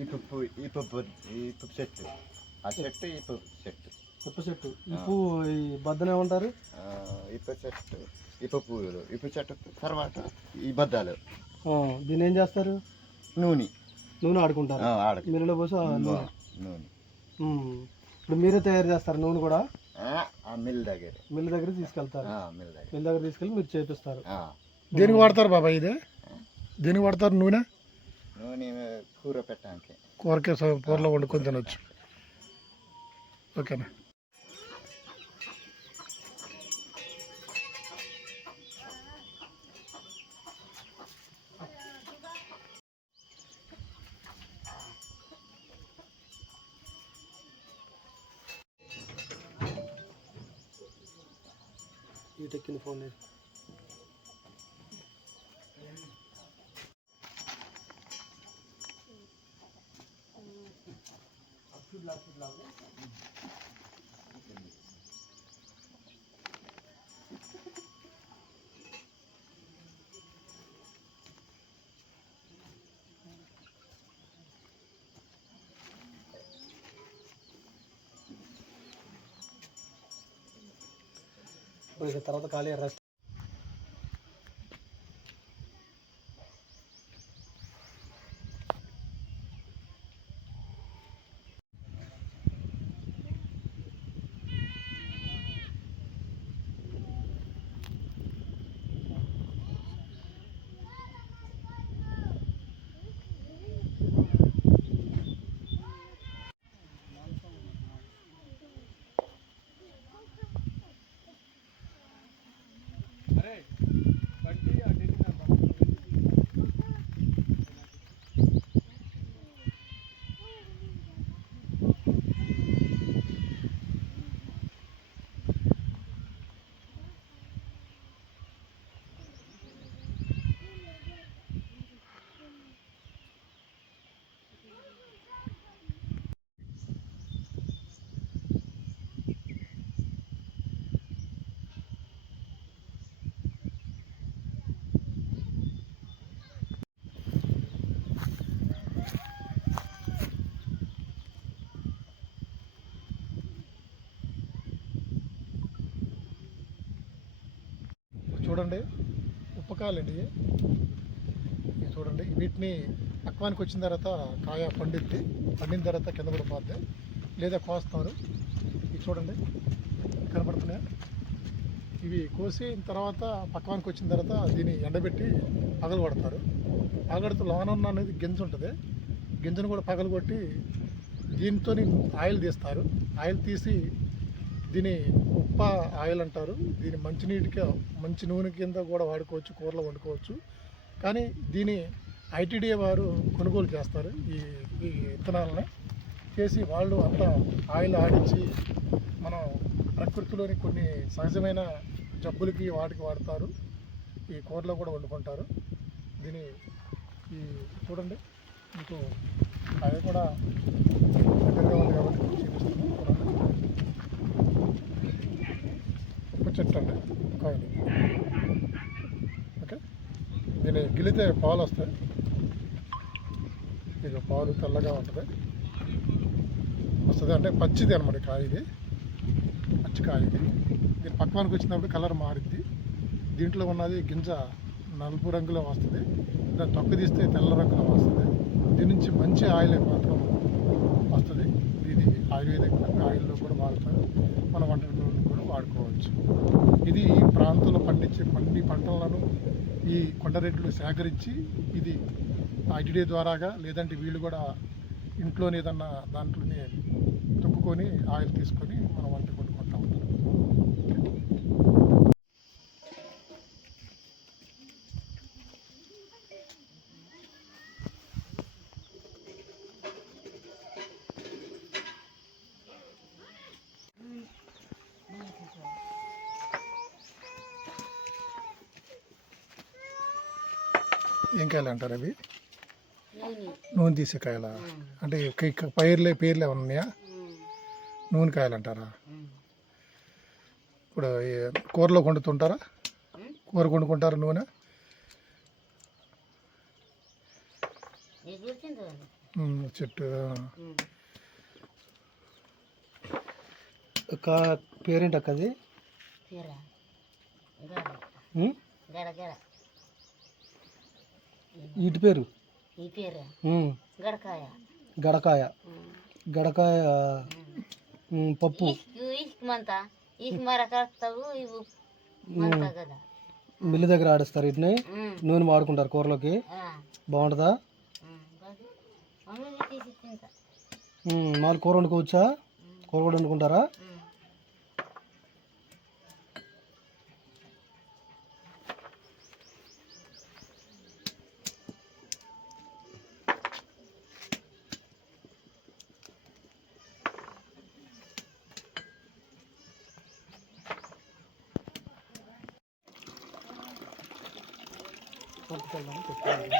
ఈ పుప్పు ఈ పుప్పు ఈ పుప్పు చెట్టు. ఆ చెట్టు ఈ పుప్పు చెట్టు. ఇప్ప చెట్టు. ఈ పువ్వు ఈ బద్దన ఏమంటారు? ఆ, ఇప్ప చెట్టు ఇప్ప పువ్వులు ఇప్ప చెట్టు తర్వాత ఈ బద్దాలు. ఆ, దీన్ని ఏం చేస్తారు? నూనె. నూనె ఆడుకుంటారు. మిల్లులో పోసి నూనె. ఇప్పుడు మీరే తయారు చేస్తారు నూనె కూడా? ఆ, ఆ మిల్ దగ్గర. మిల్ దగ్గర తీసుకెళ్తారు. ఆ, మిల్ దగ్గర. మిల్ దగ్గర తీసుకెళ్ళి మీరు చేపిస్తారు. ఆ, దేనికి వాడతారు బాబాయ్ ఇది? దేనికి వాడతారు నూనె? నూనె కూర పెట్టడానికి కూరకే స- కూరలో వండుకొని తినొచ్చు ఓకేనా ఈ టెక్కిన ఫోన్ ఇప్పుడు తర్వాత ఖాళీ రెస్ట్ చూడండి. ఉప్పకాయలండి ఇవి చూడండి. వీటిని పక్వానికి వచ్చిన తర్వాత కాయ పండిద్ది. పండిన తర్వాత కింద పడిపోద్ది లేదా కోస్తారు. ఇవి చూడండి. కనపడుతున్నాయి? ఇవి కోసి తర్వాత పక్వానికి వచ్చిన తర్వాత దీన్ని ఎండబెట్టి పగలు పడతారు పగలగొడితే లోన ఉన్న అనేది గింజ ఉంటుంది. గింజను కూడా పగలగొట్టి దీంతో ఆయిల్ తీస్తారు. ఆయిల్ తీసి దీని ఉప్ప ఆయిల్ అంటారు. దీని మంచినీటికి మంచి నూనె కింద కూడా వాడుకోవచ్చు కూరలో వండుకోవచ్చు. కానీ దీని ఐటీడీఏ వారు కొనుగోలు చేస్తారు ఈ ఈ విత్తనాలని. చేసి వాళ్ళు అంతా ఆయిల్ ఆడించి మనం ప్రకృతిలోని కొన్ని సహజమైన జబ్బులకి వాటికి వాడతారు. ఈ కూరలో కూడా వండుకుంటారు. దీని ఈ చూడండి మీకు అవి కూడా దగ్గరగా ఉంది కాబట్టి చూడండి ఒక చెట్టు అండి కాయలు. ఓకే? దీన్ని గిలితే పాలు వస్తాయి. ఇక పాలు తెల్లగా ఉంటుంది. వస్తుంది అంటే పచ్చిది అనమాట కాయ ఇది. పచ్చి కాయ ఇది. దీని పక్వానికి వచ్చినప్పుడు కలర్ మారిద్ది. దీంట్లో ఉన్నది గింజ నలుపు రంగులో వస్తుంది. దాన్ని తొక్క తీస్తే తెల్ల రంగులో వస్తుంది. దీని నుంచి మంచి ఆయిల్ మాత్రం వస్తుంది. ఇది ఆయుర్వేదిక్ ఆయిల్లో కూడా వాడతారు. మన వంట కూడా వాడుకోవచ్చు. ప్రాంతంలో పండించే పండి పంటలను ఈ కొండరెడ్లు సేకరించి ఇది ఐటీడీ ద్వారాగా లేదంటే వీళ్ళు కూడా ఇంట్లోనేదన్నా దాంట్లోనే తొక్కుకొని ఆయిల్ తీసుకొని మనం వంట ఏం కాయలు అంటారు అవి? నూనె. తీసే కాయలా? అంటే పైర్లే పేర్లు ఉన్నాయా? నూనె కాయలు అంటారా? ఇప్పుడు కూరలో వండుతుంటారా? కూర వండుకుంటారా నూనె? చెట్టు కా పేరేంటి అక్క అది? వీటి పేరు? ఈ పేరు. ఉం. గడకాయ. గడకాయ. గడకాయ పప్పు. మిల్లి దగ్గర ఆడిస్తారు వీటిని. నూనె వాడుకుంటారు కూరలోకి. బాగుంటుందా? మాలు కూర వండుకోవచ్చా? కూర కూడా వండుకుంటారా? করতে পারলাম করতে পারলাম